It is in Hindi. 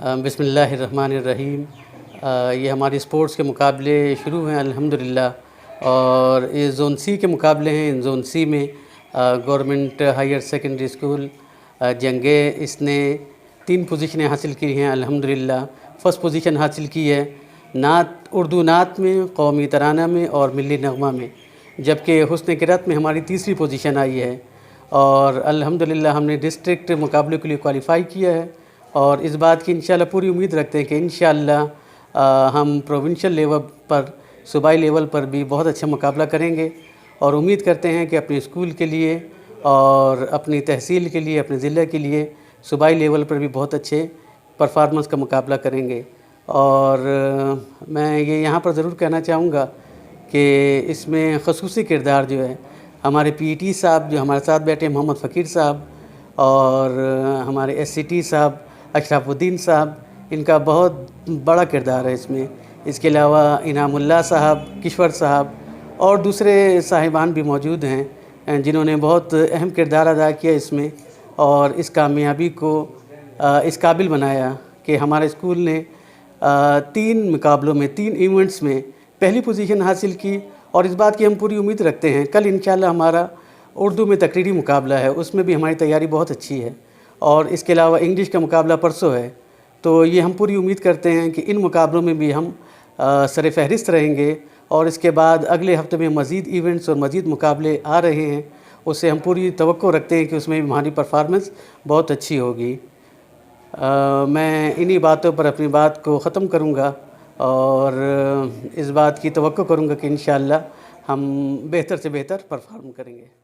बिस्मिल्लाहिर्रहमानिर्रहीम। ये हमारे स्पोर्ट्स के मुकाबले शुरू हैं अल्हम्दुलिल्लाह, और ये ज़ोन सी के मुकाबले हैं। इन ज़ोन सी में गवर्नमेंट हायर सेकेंडरी स्कूल जंगे, इसने 3 पोजीशनें हासिल की हैं अल्हम्दुलिल्लाह। फ़र्स्ट पोजीशन हासिल की है नात, उर्दू नात में, कौमी तराना में और मिली नगमा में, जबकि हुस्न क़िरात में हमारी तीसरी पोजीशन आई है। और अल्हम्दुलिल्लाह हमने डिस्ट्रिक्ट मुकाबले के लिए क्वालिफ़ाई किया है, और इस बात की इंशाल्लाह पूरी उम्मीद रखते हैं कि इंशाल्लाह हम प्रोविंशियल लेवल पर, सूबाई लेवल पर भी बहुत अच्छा मुकाबला करेंगे। और उम्मीद करते हैं कि अपने स्कूल के लिए और अपनी तहसील के लिए, अपने ज़िले के लिए सूबाई लेवल पर भी बहुत अच्छे परफॉर्मेंस का मुकाबला करेंगे। और मैं ये यहाँ पर ज़रूर कहना चाहूँगा कि इसमें ख़ुसूसी किरदार जो है हमारे पीटी साहब जो हमारे साथ बैठे, मोहम्मद फ़कीर साहब, और हमारे एससीटी साहब अशरफुद्दीन साहब, इनका बहुत बड़ा किरदार है इसमें। इसके अलावा इनामुल्लाह साहब, किश्वर साहब और दूसरे साहिबान भी मौजूद हैं जिन्होंने बहुत अहम किरदार अदा किया इसमें, और इस कामयाबी को इस काबिल बनाया कि हमारे स्कूल ने 3 मुकाबलों में, 3 इवेंट्स में पहली पोजीशन हासिल की। और इस बात की हम पूरी उम्मीद रखते हैं कल इंशाल्लाह हमारा उर्दू में तकरीरी मुकाबला है, उसमें भी हमारी तैयारी बहुत अच्छी है। और इसके अलावा इंग्लिश का मुकाबला परसों है। तो ये हम पूरी उम्मीद करते हैं कि इन मुकाबलों में भी हम सर फहरिस्त रहेंगे। और इसके बाद अगले हफ्ते में मज़ीद इवेंट्स और मज़ीद मुकाबले आ रहे हैं, उससे हम पूरी तवक्को रखते हैं कि उसमें भी हमारी परफॉर्मेंस बहुत अच्छी होगी। मैं इन्हीं बातों पर अपनी बात को ख़त्म करूँगा, और इस बात की तवक्को करूँगा कि इंशाअल्लाह हम बेहतर से बेहतर परफॉर्म करेंगे।